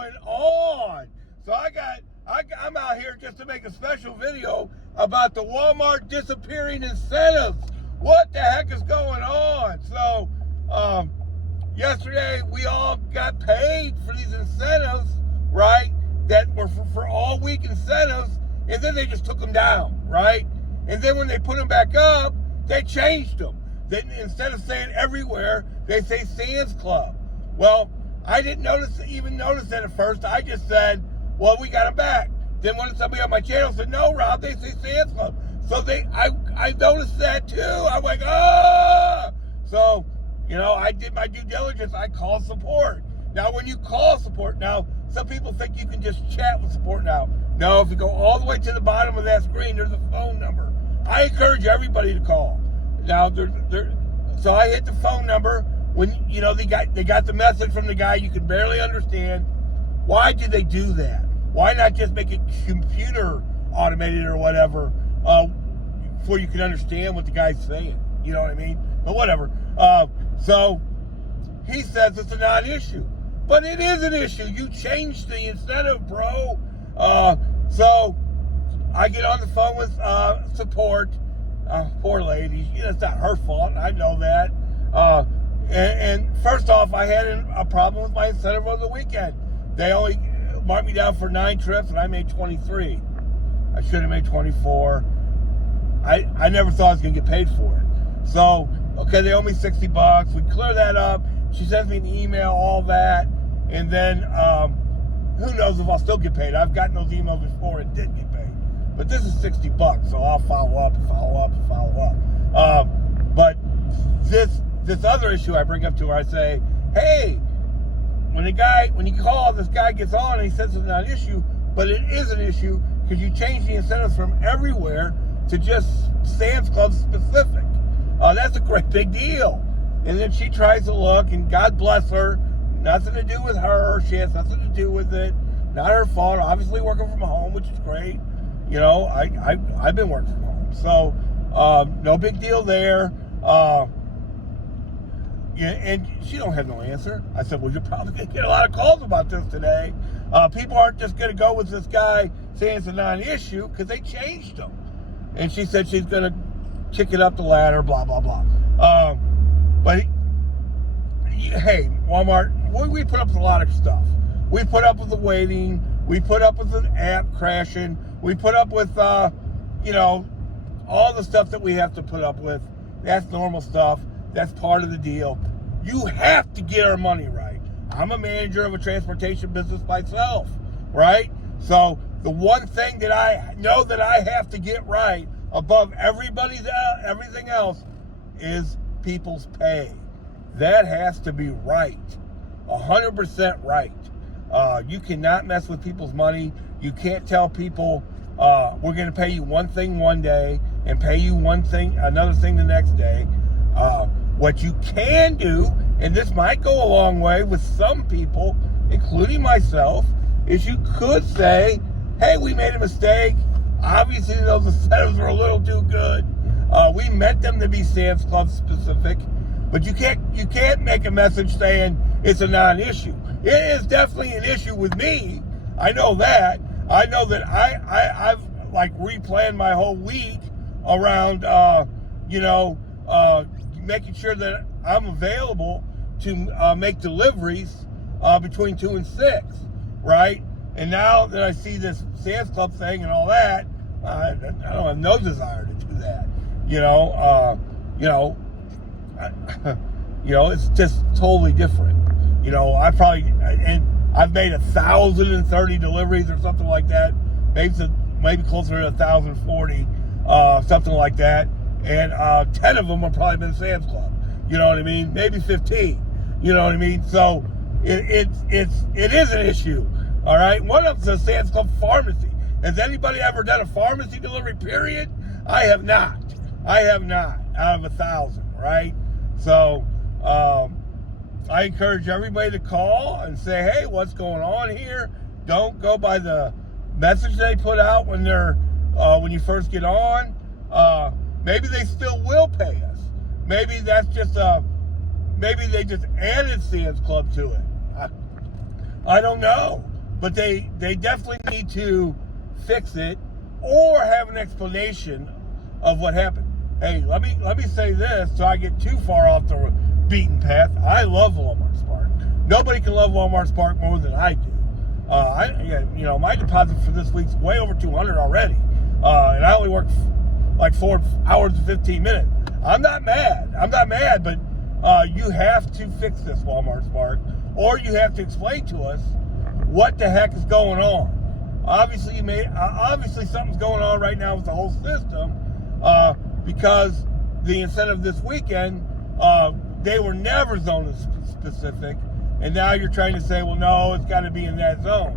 going on? So I'm out here just to make a special video about the Walmart disappearing incentives. What the heck is going on? So, yesterday we all got paid for these incentives, right? That were for all week incentives, and then they just took them down, right? And then when they put them back up, they changed them. Then instead of saying everywhere, they say Sam's Club. Well, I didn't even notice that at first. I just said, well, we got them back. Then when somebody on my channel said, no, Rob, they say Sam's Club. So I noticed that too. I'm like, ah! So, you know, I did my due diligence. I called support. Now, when you call support, now, some people think you can just chat with support now. No, if you go all the way to the bottom of that screen, there's a phone number. I encourage everybody to call. Now, so I hit the phone number. When, you know, they got the message from the guy you can barely understand. Why did they do that? Why not just make it computer automated or whatever, before you can understand what the guy's saying? You know what I mean? But whatever. So he says it's a non-issue, but it is an issue. You changed the incentive, bro. So I get on the phone with support. Poor lady. You know, it's not her fault. I know that. And first off, I had a problem with my incentive over the weekend. They only marked me down for 9 trips, and I made 23. I should have made 24. I never thought I was going to get paid for it. So, okay, they owe me $60. We clear that up. She sends me an email, all that. And then, who knows if I'll still get paid. I've gotten those emails before and did get paid. But this is $60, so I'll follow up and follow up and follow up. But this other issue I bring up to her, I say, hey, when you call, this guy gets on and he says it's not an issue, but it is an issue because you change the incentives from everywhere to just Sam's Club specific. That's a great big deal. And then she tries to look, and God bless her, nothing to do with her. She has nothing to do with it. Not her fault. Obviously working from home, which is great. You know, I've been working from home. So, no big deal there. Yeah, and she don't have no answer. I said, well, you're probably going to get a lot of calls about this today. People aren't just going to go with this guy saying it's a non-issue because they changed them. And she said she's going to kick it up the ladder, blah, blah, blah. But, hey, Walmart, we put up with a lot of stuff. We put up with the waiting. We put up with the app crashing. We put up with, you know, all the stuff that we have to put up with. That's normal stuff. That's part of the deal. You have to get our money right. I'm a manager of a transportation business myself, right? So the one thing that I know that I have to get right above everything else is people's pay. That has to be right, 100% right. You cannot mess with people's money. You can't tell people we're going to pay you one thing one day and pay you another thing the next day. What you can do, and this might go a long way with some people, including myself, is you could say, hey, we made a mistake. Obviously, those incentives were a little too good. We meant them to be Sam's Club specific, but you can't make a message saying it's a non-issue. It is definitely an issue with me. I know that. I know that I've like replanned my whole week around, making sure that I'm available to make deliveries between 2 and 6, right? And now that I see this Sam's Club thing and all that, I don't have no desire to do that. It's just totally different. I've made 1,030 deliveries or something like that. Maybe closer to 1,040, something like that. And 10 of them have probably been Sam's Club. You know what I mean? Maybe 15. You know what I mean? So it is an issue. All right. One of them is Sam's Club pharmacy. Has anybody ever done a pharmacy delivery? Period. I have not. Out of 1,000. Right. So I encourage everybody to call and say, hey, what's going on here? Don't go by the message they put out when you first get on. Maybe they still will pay us. Maybe that's just maybe they just added Sam's Club to it. I don't know. But they definitely need to fix it or have an explanation of what happened. Hey, let me say this so I get too far off the beaten path. I love Walmart Spark. Nobody can love Walmart Spark more than I do. My deposit for this week's way over $200 already, and I only work like 4 hours and 15 minutes. I'm not mad, but you have to fix this Walmart Spark, or you have to explain to us what the heck is going on. Obviously, something's going on right now with the whole system, because the incentive this weekend, they were never zone specific, and now you're trying to say, well, no, it's got to be in that zone.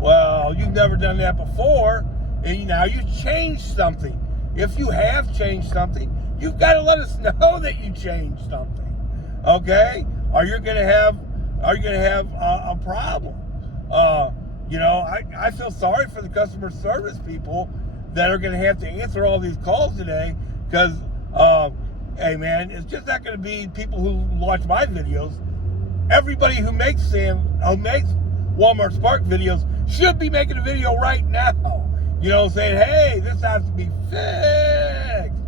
Well, you've never done that before, and now you changed something. If you have changed something, you've got to let us know that you changed something. Okay? Or you're going to have a problem. I feel sorry for the customer service people that are going to have to answer all these calls today, because, hey man, it's just not going to be people who watch my videos. Everybody who makes Walmart Spark videos should be making a video right now, saying, hey, this has to be fixed.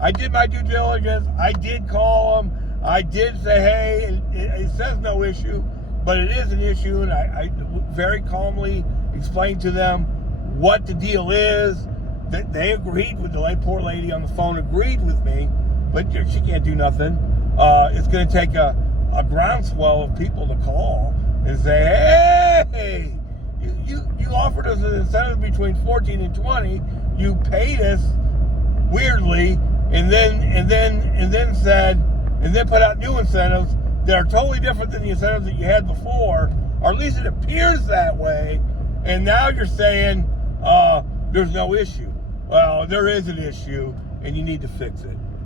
I did my due diligence. I did call them. I did say, hey, it says no issue, but it is an issue, and I very calmly explained to them what the deal is. That they agreed with the poor lady on the phone, agreed with me, but she can't do nothing. It's going to take a groundswell of people to call and say, hey, you offered us an incentive between 14 and 20. You paid us weirdly, and then put out new incentives that are totally different than the incentives that you had before, or at least it appears that way. And now you're saying there's no issue. Well, there is an issue, and you need to fix it.